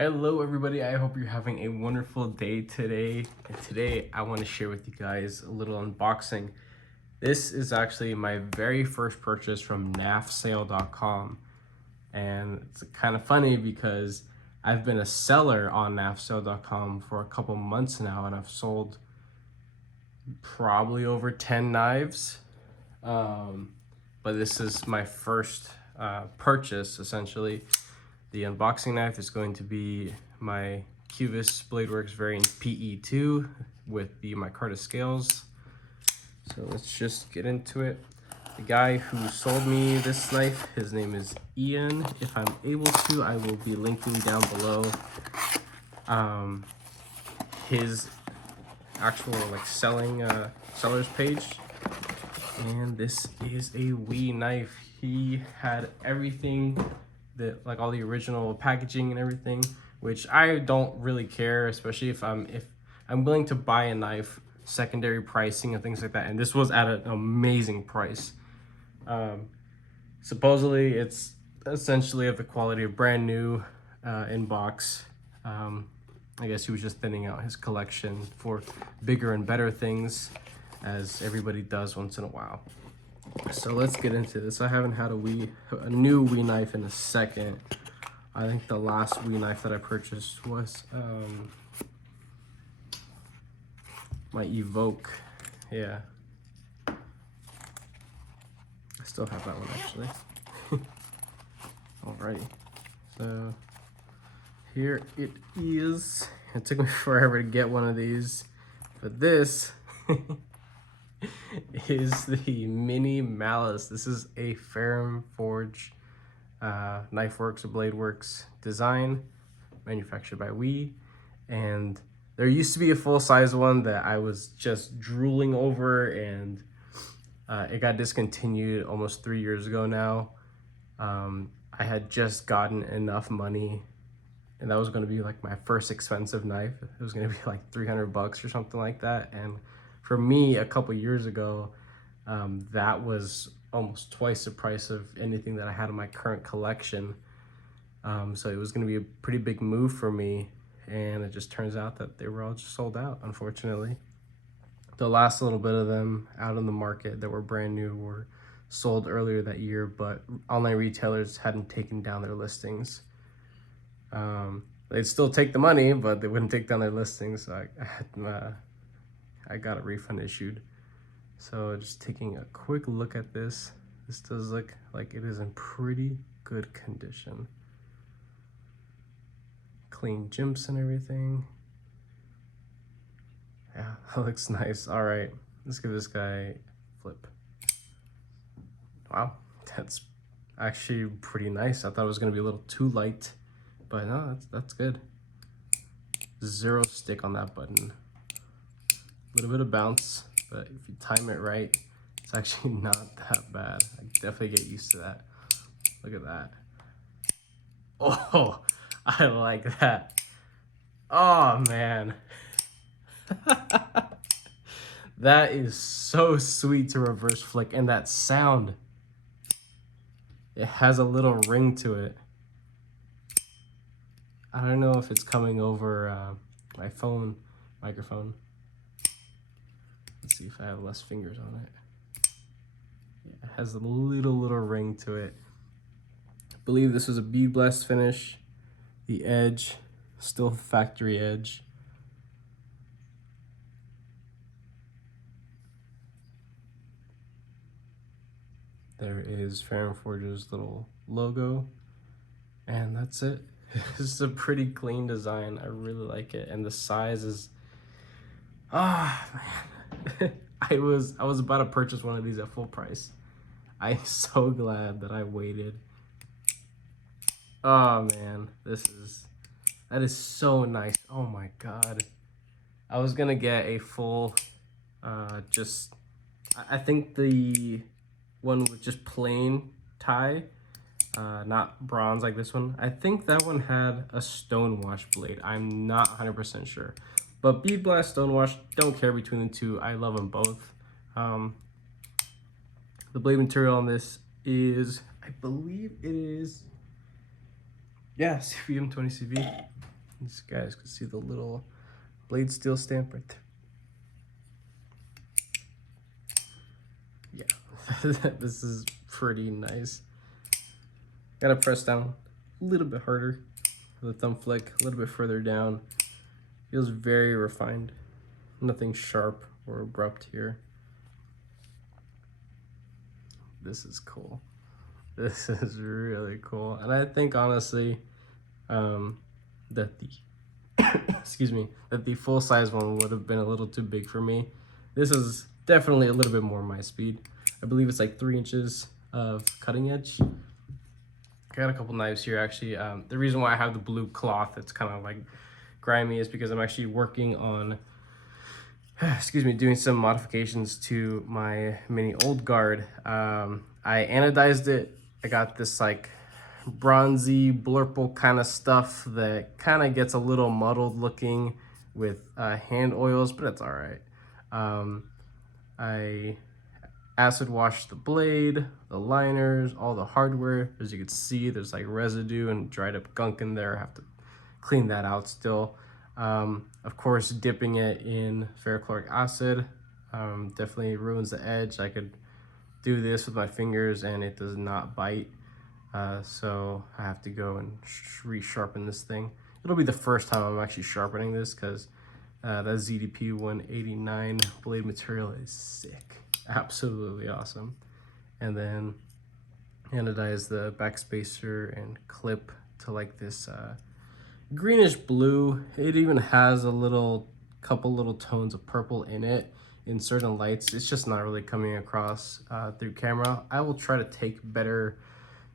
Hello everybody, I hope you're having a wonderful day today. And today I want to share with you guys a little unboxing. This is actually my very first purchase from nafsale.com. And it's kind of funny because I've been a seller on nafsale.com for a couple months now, and I've sold probably over 10 knives. But this is my first purchase essentially. The unboxing knife is going to be my Cuvis Bladeworks variant PE2 with the micarta scales. So let's just get into it. The guy who sold me this knife, his name is Ian. If I'm able to, I will be linking down below his actual seller's page. And this is a Wii knife. He had everything that, like all the original packaging and everything, which I don't really care, especially if I'm willing to buy a knife, secondary pricing and things like that. And this was at an amazing price. Supposedly it's essentially of the quality of brand new in box. I guess he was just thinning out his collection for bigger and better things, as everybody does once in a while. So let's get into this. I haven't had a new Wii knife in a second. I think the last Wii knife that I purchased was my Evoke. Yeah, I still have that one actually. Alrighty, so here it is. It took me forever to get one of these, but this is the mini malice. This is a Ferrum Forge knife works or blade works design, manufactured by Wii. And there used to be a full-size one that I was just drooling over, and it got discontinued almost 3 years ago now. I had just gotten enough money, and that was going to be like my first expensive knife. It was going to be like 300 bucks or something like that. And for me, a couple years ago, that was almost twice the price of anything that I had in my current collection. So it was going to be a pretty big move for me, and it just turns out that they were all just sold out, unfortunately. The last little bit of them out in the market that were brand new were sold earlier that year, but online retailers hadn't taken down their listings. They'd still take the money, but they wouldn't take down their listings. So I got a refund issued. So just taking a quick look at this, this does look like it is in pretty good condition. Clean jimps and everything. Yeah, that looks nice. All right, let's give this guy a flip. Wow, that's actually pretty nice. I thought it was gonna be a little too light, but no, that's good. Zero stick on that button. A little bit of bounce, but if you time it right, it's actually not that bad. I definitely get used to that. Look at that. Oh, I like that. Oh man. That is so sweet to reverse flick, and that sound. It has a little ring to it. I don't know if it's coming over my phone microphone. Let's see if I have less fingers on it. Yeah, it has a little ring to it. I believe this was a bead blast finish. The edge, still factory edge. There is Ferrum Forge's little logo, and that's it. This is a pretty clean design. I really like it, and the size is, man. I was about to purchase one of these at full price. I'm so glad that I waited. Oh man, that is so nice. Oh my god. I was gonna get a full, I think the one with just plain tie, not bronze like this one. I think that one had a stonewash blade. I'm not 100% sure. But bead blast, stonewash, don't care between the two. I love them both. The blade material on this is, I believe it is, yeah, CVM 20 CV. These guys can see the little blade steel stamp right there. Yeah, this is pretty nice. Gotta press down a little bit harder for the thumb flick, a little bit further down. Feels very refined. Nothing sharp or abrupt here. This is cool. This is really cool. And I think honestly that the excuse me, that the full size one would have been a little too big for me. This is definitely a little bit more my speed. I believe it's like 3 inches of cutting edge. I got a couple knives here actually. The reason why I have the blue cloth that's kind of like grimy is because I'm actually working on excuse me, doing some modifications to my mini old guard. I anodized it. I got this like bronzy blurple kind of stuff that kind of gets a little muddled looking with hand oils, but it's all right. I acid washed the blade, the liners, all the hardware. As you can see, there's like residue and dried up gunk in there. I have to clean that out still. Of course, dipping it in ferrochloric acid definitely ruins the edge. I could do this with my fingers and it does not bite. So I have to go and resharpen this thing. It'll be the first time I'm actually sharpening this because that ZDP 189 blade material is sick. Absolutely awesome. And then anodize the backspacer and clip to like this greenish blue. It even has a couple little tones of purple in it in certain lights. It's just not really coming across through camera. I will try to take better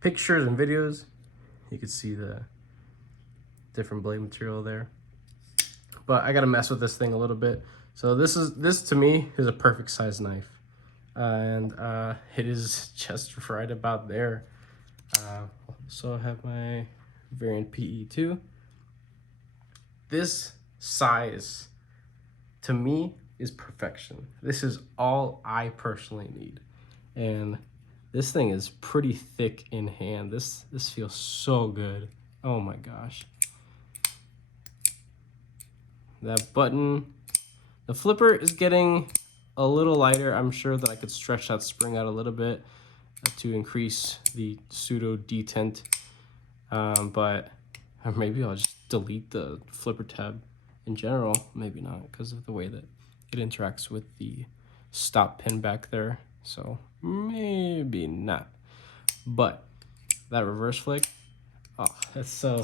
pictures and videos. You can see the different blade material there. But I gotta mess with this thing a little bit. So this to me is a perfect size knife. And it is just right about there. So I have my variant PE2. This size, to me, is perfection. This is all I personally need. And this thing is pretty thick in hand. This feels so good. Oh my gosh. That button, the flipper is getting a little lighter. I'm sure that I could stretch that spring out a little bit to increase the pseudo detent. But maybe I'll just delete the flipper tab in general. Maybe not, because of the way that it interacts with the stop pin back there. So maybe not. But that reverse flick, oh, that's so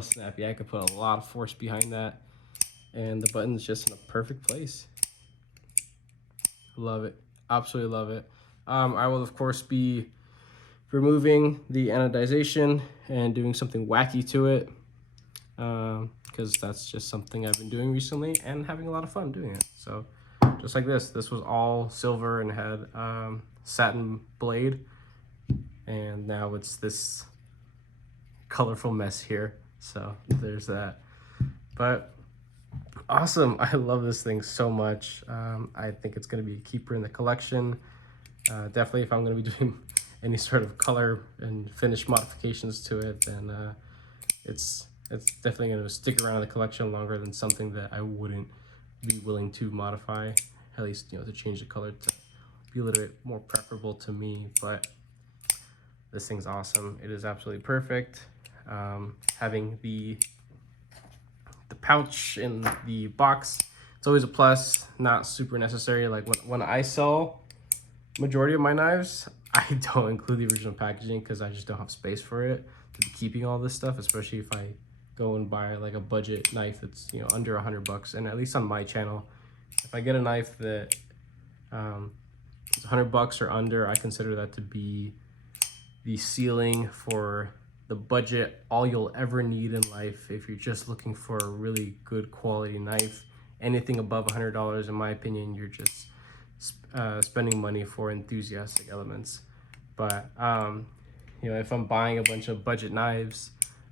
snappy. I could put a lot of force behind that. And the button's just in a perfect place. Love it. Absolutely love it. I will, of course, be removing the anodization and doing something wacky to it. Because that's just something I've been doing recently and having a lot of fun doing it. So just like this was all silver and had satin blade. And now it's this colorful mess here. So there's that. But awesome. I love this thing so much. I think it's going to be a keeper in the collection. Definitely if I'm going to be doing any sort of color and finish modifications to it, then it's definitely going to stick around in the collection longer than something that I wouldn't be willing to modify, at least, you know, to change the color to be a little bit more preferable to me. But this thing's awesome. It is absolutely perfect. Having the pouch in the box, it's always a plus, not super necessary. Like when I sell majority of my knives, I don't include the original packaging because I just don't have space for it to be keeping all this stuff, especially if I go and buy like a budget knife that's, you know, under $100. And at least on my channel, if I get a knife that is $100 or under, I consider that to be the ceiling for the budget, all you'll ever need in life. If you're just looking for a really good quality knife, anything above $100, in my opinion, you're just spending money for enthusiastic elements. But you know, if I'm buying a bunch of budget knives,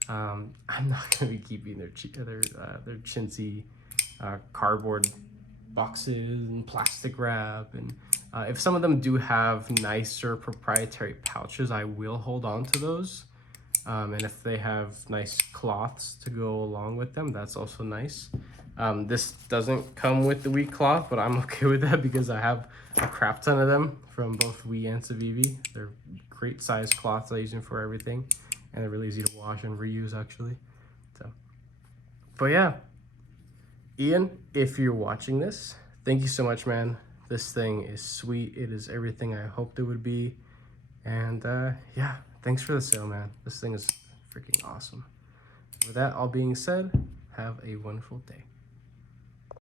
I'm not going to be keeping their chintzy cardboard boxes and plastic wrap. And if some of them do have nicer proprietary pouches, I will hold on to those. And if they have nice cloths to go along with them, that's also nice. This doesn't come with the Wii cloth, but I'm okay with that because I have a crap ton of them from both Wii and Civivi. They're great size cloths I use them for everything, and they're really easy to wash and reuse actually. So, but yeah, Ian, if you're watching this, thank you so much, man. This thing is sweet. It is everything I hoped it would be. And yeah, thanks for the sale, man. This thing is freaking awesome. With that all being said, have a wonderful day.